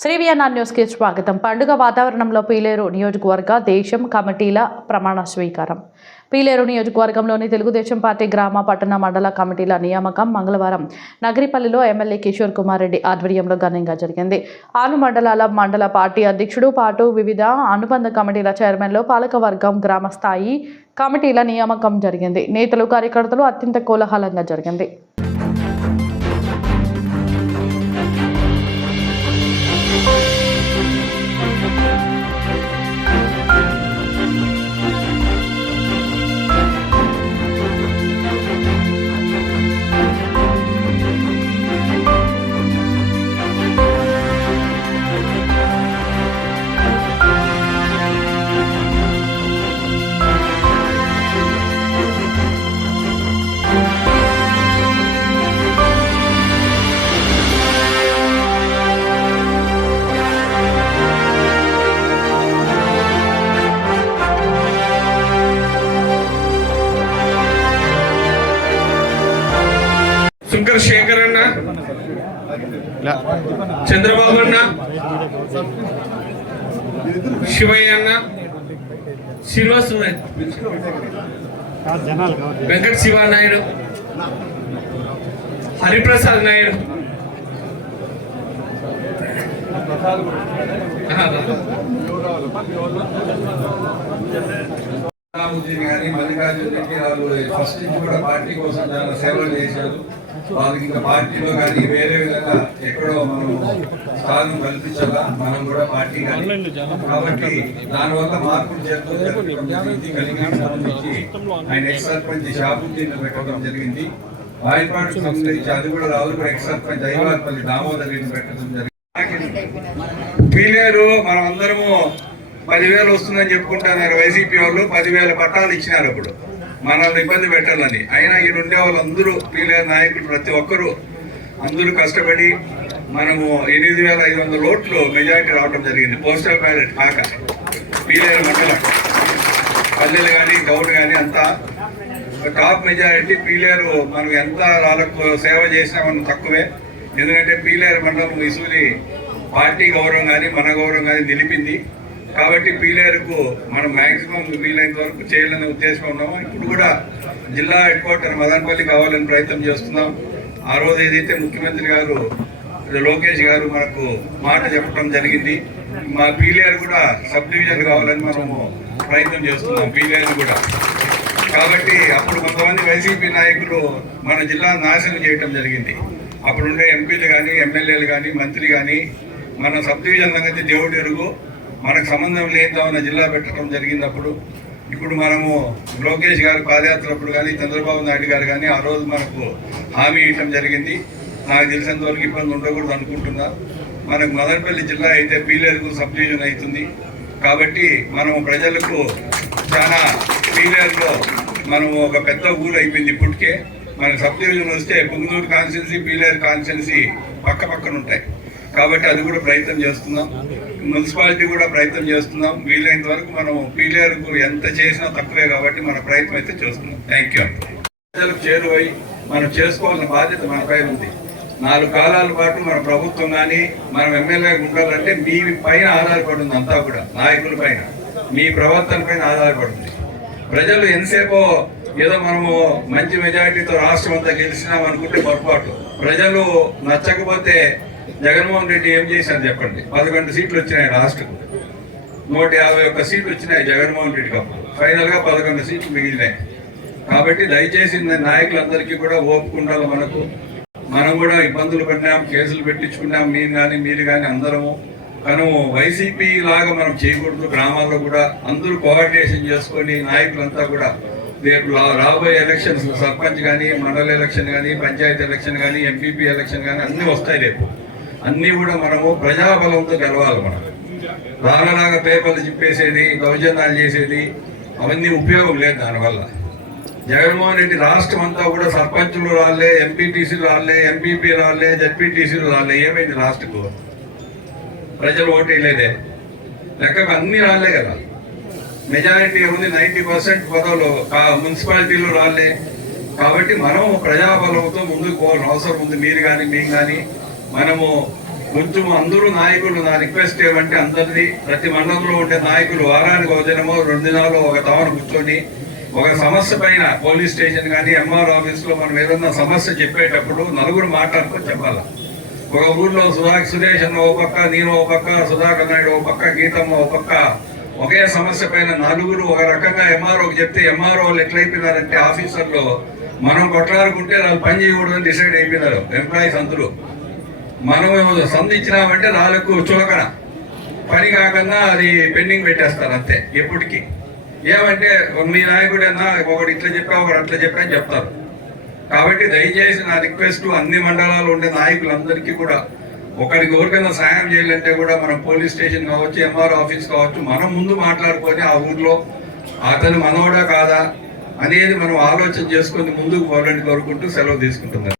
శ్రీవియన్నార్ న్యూస్కి స్వాగతం. పండుగ వాతావరణంలో పీలేరు నియోజకవర్గ దేశం కమిటీల ప్రమాణ స్వీకారం. పీలేరు నియోజకవర్గంలోని తెలుగుదేశం పార్టీ గ్రామ పట్టణ మండల కమిటీల నియామకం మంగళవారం నగరిపల్లిలో ఎమ్మెల్యే కిషోర్ కుమార్ రెడ్డి ఆధ్వర్యంలో ఘనంగా జరిగింది. 6 మండలాల మండల పార్టీ అధ్యక్షుడు పాటు వివిధ అనుబంధ కమిటీల చైర్మన్లు, పాలకవర్గం, గ్రామ స్థాయి కమిటీల నియామకం జరిగింది. నేతలు, కార్యకర్తలు అత్యంత కోలాహలంగా జరిగింది. శంకర్ శేఖర్ అన్న, చంద్రబాబు అన్న, శివయ్య అన్న, శ్రీనివాస్ వెంకట శివానాయుడు, హరిప్రసాద్ నాయుడు, కానీ మల్లికార్జున రెడ్డి వాళ్ళు ఫస్ట్ నుంచి కూడా పార్టీ కోసం చాలా సేవలు చేశారు. వాళ్ళకి ఇంకా పార్టీలో కానీ వేరే విధంగా ఎక్కడో మనం స్థానం కల్పించాలా, మనం కూడా పార్టీ కానీ కాబట్టి దానివల్ల మార్పులు కలిగి సంబంధించి ఆయన ఎక్స్ సర్పంచ్ షాబుద్దీన్ పెట్టడం జరిగింది. వాయిపాటుకు సంబంధించి అది కూడా రావులపూడి ఎక్స్ సర్పంచ్ ఐవార్పల్లి దామోదర్ రెడ్డి పెట్టడం జరిగింది. పీలేరు మనం అందరము 10,000 వస్తుందని చెప్పుకుంటున్నారు. వైసీపీ వాళ్ళు 10,000 పట్టాలు ఇచ్చినారు అప్పుడు మనల్ని ఇబ్బంది పెట్టాలని. అయినా ఈ ఉండే వాళ్ళందరూ పీలేరు నాయకులు ప్రతి ఒక్కరూ అందరూ కష్టపడి మనము 8,500 ఓట్లు మెజారిటీ రావడం జరిగింది. పోస్టల్ బ్యాలెట్ కాక పీలేరు మండలం పల్లెలు కానీ గౌడ్ కానీ అంతా టాప్ మెజారిటీ పీలేరు. మనం ఎంత వాళ్ళకు సేవ చేసినా మనం తక్కువే. ఎందుకంటే పీలేరు మండలం ఇసూరి పార్టీ గౌరవం కానీ మన గౌరవం కానీ నిలిపింది. కాబట్టి పీలేరుకు మనం మ్యాక్సిమం వీలైనంత వరకు చేయాలనే ఉద్దేశం ఉన్నాము. ఇప్పుడు కూడా జిల్లా హెడ్ క్వార్టర్ మదనపల్లి కావాలని ప్రయత్నం చేస్తున్నాం. ఆ రోజు ఏదైతే ముఖ్యమంత్రి గారు లోకేష్ గారు మనకు మాట చెప్పడం జరిగింది, మా పీలేరు కూడా సబ్ డివిజన్ కావాలని మనము ప్రయత్నం చేస్తున్నాం పీలేరు కూడా. కాబట్టి అప్పుడు కొంతమంది వైసీపీ నాయకులు మన జిల్లా నాశనం చేయడం జరిగింది. అప్పుడుండే ఎంపీలు కానీ ఎమ్మెల్యేలు కానీ మంత్రి కానీ మన సబ్ డివిజన్ సంగతి దేవుడు ఎరుగు, మనకు సంబంధం లేదామన్న జిల్లా పెట్టడం జరిగింది. ఇప్పుడు మనము లోకేష్ గారు పాదయాత్రప్పుడు కానీ చంద్రబాబు నాయుడు గారు కానీ ఆ రోజు మనకు హామీ ఇవ్వడం జరిగింది. నాకు తెలిసినంత వరకు ఇబ్బంది ఉండకూడదు అనుకుంటున్నా. మనకు మదనపల్లి జిల్లా అయితే పీలేరుకు సబ్ డివిజన్ అవుతుంది. కాబట్టి మనము ప్రజలకు చాలా పీలేరులో మనము ఒక పెద్ద ఊరు అయిపోయింది. ఇప్పటికే మనకు సబ్ డివిజన్ వస్తే పొంగనూరు కాన్స్టిట్యున్సీ, పీలేరు కాన్స్టిట్యున్సీ పక్కన ఉంటాయి. కాబట్టి అది కూడా ప్రయత్నం చేస్తున్నాం. మున్సిపాలిటీ కూడా ప్రయత్నం చేస్తున్నాం. వీలైనంత వరకు మనం పీలేరుకు ఎంత చేసినా తక్కువే కాబట్టి మన ప్రయత్నం అయితే చేస్తున్నాం. Thank you. ప్రజలకు చేరువై మనం చేసుకోవాల్సిన బాధ్యత మన పైన ఉంది. 4 కాలాల పాటు మన ప్రభుత్వం కానీ మనం ఎమ్మెల్యే ఉండాలంటే మీ పైన ఆధారపడింది. అంతా కూడా నాయకుల పైన, మీ ప్రవర్తన పైన ఆధారపడింది. ప్రజలు ఎంతసేపో ఏదో మనము మంచి మెజారిటీతో రాష్ట్రం అంతా గెలిచినాం అనుకుంటే పొరపాటు. ప్రజలు నచ్చకపోతే జగన్మోహన్ రెడ్డి ఏం చేశారు చెప్పండి. 11 సీట్లు వచ్చినాయి రాష్ట్రకు, 151 సీట్లు వచ్చినాయి జగన్మోహన్ రెడ్డికి. అప్పుడు ఫైనల్ గా 11 సీట్లు మిగిలినాయి. కాబట్టి దయచేసి నాయకులందరికీ కూడా ఓపిక ఉండాలి. మనం కూడా ఇబ్బందులు పడినాం, కేసులు పెట్టించుకున్నాం, మీరు కానీ అందరము. మనము వైసీపీ లాగా మనం చేయకూడదు. గ్రామాల్లో కూడా అందరూ కోఆర్డినేషన్ చేసుకొని నాయకులంతా కూడా రేపు రాబోయే ఎలక్షన్స్, సర్పంచ్ కానీ, మండల ఎలక్షన్ కానీ, పంచాయతీ ఎలక్షన్ కానీ, ఎంపీపీ ఎలక్షన్ కానీ అన్నీ వస్తాయి రేపు. అన్నీ కూడా మనము ప్రజాబలంతో గెలవాలి. మనం రానలాగా పేపర్లు చెప్పేసేది, దౌర్జన్యాలు చేసేది అవన్నీ ఉపయోగం లేదు. దానివల్ల జగన్మోహన్ రెడ్డి రాష్ట్రం అంతా కూడా సర్పంచులు రాలే, ఎంపీటీసీలు రాలే, ఎంపీపీ రాలే, జడ్పీటీసీలు రాలే. ఏమైంది రాష్ట్రకు? ప్రజలు ఓటేయలేదే, లెక్కకు అన్ని రాలే కదా. మెజారిటీ ఉంది 90% పదవులు మున్సిపాలిటీలో రాలే. కాబట్టి మనం ప్రజాబలంతో ముందుకు పోవాల్సిన అవసరం ఉంది. మీరు కానీ మేము కానీ మనము కొంచెం అందరూ నాయకులు, నా రిక్వెస్ట్ ఏమంటే అందరినీ ప్రతి మండలంలో ఉండే నాయకులు వారానికి ఒక దినమో 2 దినాలు ఒక తవన కూర్చొని ఒక సమస్య పైన పోలీస్ స్టేషన్ కానీ ఎంఆర్ ఆఫీస్లో మనం ఏదన్నా సమస్య చెప్పేటప్పుడు నలుగురు మాట్లాడుకొని చెప్పాలా. ఒక ఊర్లో సురేష్ అన్న ఓ పక్క, నేను ఓ పక్క, సుధాకర్ నాయుడు ఓ పక్క, గీతమ్మ ఓ పక్క, ఒకే సమస్య పైన నలుగురు ఒక రకంగా ఎంఆర్ఓకి చెప్తే ఎంఆర్ఓ వాళ్ళు ఎట్లయిపోయినారంటే ఆఫీసర్లో మనం కొట్లాడుకుంటే వాళ్ళు పని చేయకూడదని డిసైడ్ అయిపోయినారు ఎంప్లాయీస్ అందరూ. మనం సంధించినామంటే వాళ్ళకు చులకన, పని కాకుండా అది పెండింగ్ పెట్టేస్తారు అంతే ఎప్పటికీ. ఏమంటే మీ నాయకుడన్నా ఒకటి ఇట్లా చెప్పా ఒకటి అట్లా చెప్పా అని చెప్తారు. కాబట్టి దయచేసి నా రిక్వెస్ట్ అన్ని మండలాలు ఉండే నాయకులందరికీ కూడా ఒకరికి ఎవరికైనా సాయం చేయాలంటే కూడా మనం పోలీస్ స్టేషన్ కావచ్చు, ఎంఆర్ ఆఫీస్ కావచ్చు, మనం ముందు మాట్లాడుకొని ఆ ఊర్లో అతను మనోడా కాదా అనేది మనం ఆలోచన చేసుకొని ముందుకు పోవాలని కోరుకుంటూ సెలవు తీసుకుంటున్నాను.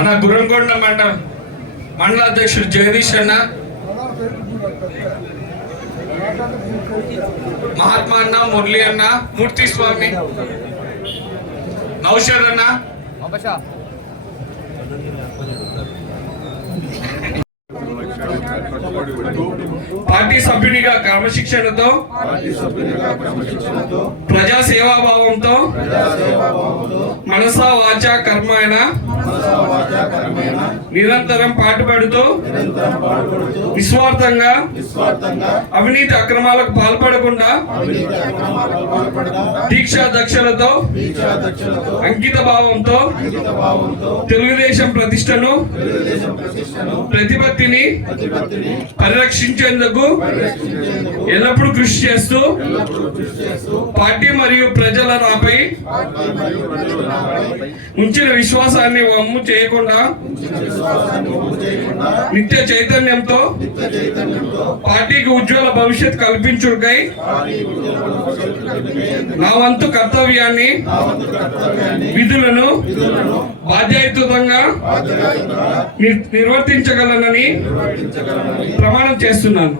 అన్న గుర్రంకొండ మండల అధ్యక్షుడు జగదీష్ అన్న, మహాత్మా అన్న, మురళి అన్న, మూర్తి స్వామి, నౌషద్ అన్న, పార్టీ సభ్యునిగా క్రమశిక్షణతో, ప్రజా సేవాభావంతో, మనసా వాచా కర్మైన నిరంతరం పాటుపడుతూ నిస్వార్థంగా అవినీతి అక్రమాలకు పాల్పడకుండా దీక్షా దక్షలతో అంకిత భావంతో తెలుగుదేశం ప్రతిష్టను ప్రతిపత్తిని పరిరక్షించేందుకు ఎల్లప్పుడూ కృషి చేస్తూ పార్టీ మరియు ప్రజల నాపై ఉంచిన విశ్వాసాన్ని వమ్ము చేయకుండా నిత్య చైతన్యంతో పార్టీకి ఉజ్వల భవిష్యత్ కల్పించుటకై నా వంతు కర్తవ్యాన్ని విధులను బాధ్యతాయుతంగా నిర్వర్తించగలనని ప్రమాణం చేస్తున్నాను.